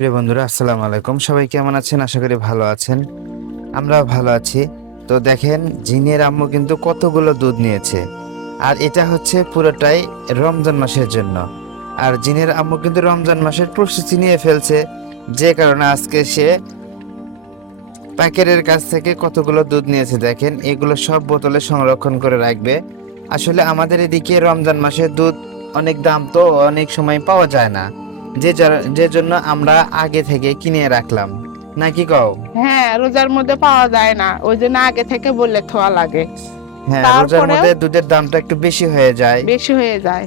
প্রিয় বন্ধুরা, আসসালামু আলাইকুম। সবাই কেমন আছেন? আশা করি ভালো আছেন। আমরাও ভালো আছি। তো দেখেন, জিনের আম্মু কিন্তু কতগুলো দুধ নিয়েছে, আর এটা হচ্ছে পুরোটাই রমজান মাসের জন্য। আর জিনের আম্মু কিন্তু রমজান মাসের প্রস্তুতি নিয়ে ফেলছে, যে কারণে আজকে সে প্যাকেটের কাছ থেকে কতগুলো দুধ নিয়েছে। দেখেন, এগুলো সব বোতলে সংরক্ষণ করে রাখবে। আসলে আমাদের এদিকে রমজান মাসের দুধ অনেক দাম, তো অনেক সময় পাওয়া যায় না, যে জন্য আমরা আগে থেকে কিনে রাখলাম, নাকি কও? হ্যাঁ, রোজার মধ্যে পাওয়া যায় না, ওই জন্য আগে থেকে বলে থোয়া লাগে। হ্যাঁ, রোজার তারপরেও মধ্যে দুধের দামটা একটু বেশি হয়ে যায়। বেশি হয়ে যায়।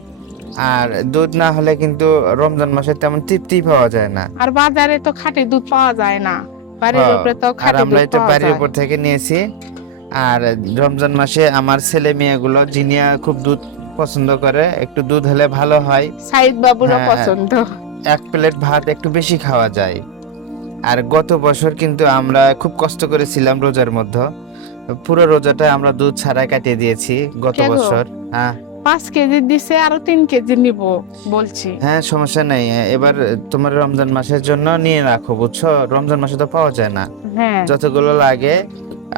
আর দুধ না হলে কিন্তু রমজান মাসে তেমন তৃপ্তি পাওয়া যায় না। আর বাজারে তো খাঁটি দুধ পাওয়া যায় না, বাড়ির হ্যাঁ, উপরে তো আর খাঁটি আমরা দুধ এটা পাওয়া বাড়ির যায়। উপর থেকে নিয়েছি। আর রমজান মাসে আমার ছেলে মেয়েগুলো জিনিয়া খুব দুধ পছন্দ করে, একটু দুধ হলে ভালো হয়। সাইদ বাবুরও হ্যাঁ, পছন্দ। এক প্লেট ভাত একটু বেশি খাওয়া যায়। আর গত বছর কিন্তু আমরা খুব কষ্ট করেছিলাম রোজার মধ্যে, পুরো রোজাটা আমরা দুধ ছাড়াই কাটিয়ে দিয়েছি গত কে গো? বছর। হ্যাঁ 5 কেজি দিছে, আরো 3 কেজি নিব বলছি। হ্যাঁ, সমস্যা নেই। এবার তোমার রমজান মাসের জন্য নিয়ে রাখো, বুঝছো? রমজান মাসে তো পাওয়া যায় না। হ্যাঁ, যতগুলো লাগে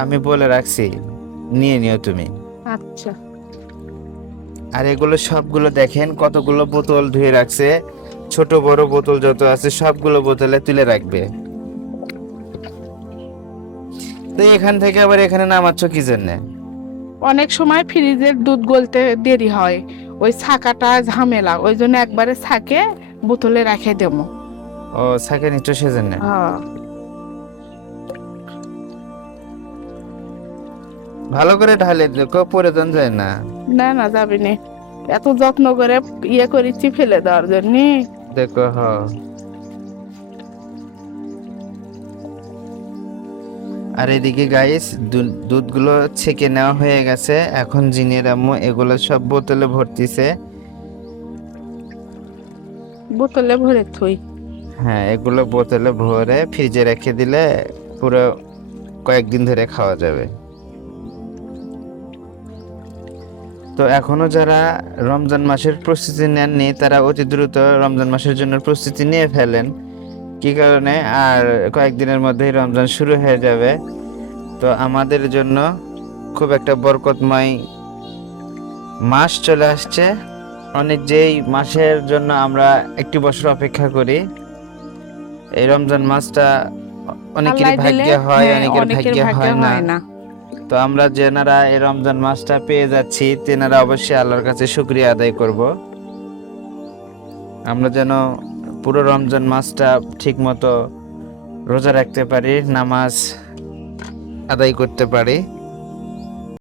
আমি বলে রাখছি, নিয়ে নিও তুমি। আচ্ছা। আর এগুলো সবগুলো দেখেন কতগুলো বোতল ধুয়ে রাখছে, ছোট বড় বোতল যত আছে সবগুলো বোতলে তুলে রাখবে। তো এখান থেকে আবার এখানে নামাচ্ছ কি জন্যে? অনেক সময় ফ্রিজের দুধ গলতে দেরি হয়, ওই ছাকাটা ঝামেলা, ওই জন্য একবারে ছাকে বোতলে রেখে দেবো। ও, থাকে নিচ্ছ সেজন্য। হ্যাঁ, ভালো করে ঢালে দেখো, প্রয়োজন যায় না। না না, যাবে না। এত যত্ন করে করেছি ফেলে দেওয়ার জন্য। দেখো, হ। আর এদিকে গাইস, দুধগুলো ছেঁকে নেওয়া হয়ে গেছে। এখন জিনির আম্মু এগুলো সব বোতলে ভরতিছে। বোতলে ভরে থই। হ্যাঁ, এগুলো বোতলে ভরে ফ্রিজে রেখে দিলে পুরো কয়েকদিন ধরে খাওয়া যাবে। তো এখনো যারা রমজান মাসের প্রস্তুতি নেননি, তারা অতি দ্রুত রমজান মাসের জন্য প্রস্তুতি নিয়ে ফেলেন। কি কারণে, আর কয়েকদিনের মধ্যেই রমজান শুরু হয়ে যাবে। তো আমাদের জন্য খুব একটা বরকতময় মাস চলে আসছে। অনেক যেই মাসের জন্য আমরা একটি বছর অপেক্ষা করি, এই রমজান মাসটা অনেকের আল্লাহ দিলে, ভাগ্যে হয়, হ্যাঁ, অনেকের অনেকের ভাগ্যে ভাগ্যে হয় না। হয় না। তো আমরা যেনারা এই রমজান মাসটা পেয়ে যাচ্ছি, তেনারা অবশ্যই আল্লাহর কাছে শুকরিয়া আদায় করব। আমরা যেন পুরো রমজান মাসটা ঠিক মতো রোজা রাখতে পারি, নামাজ আদায় করতে পারি।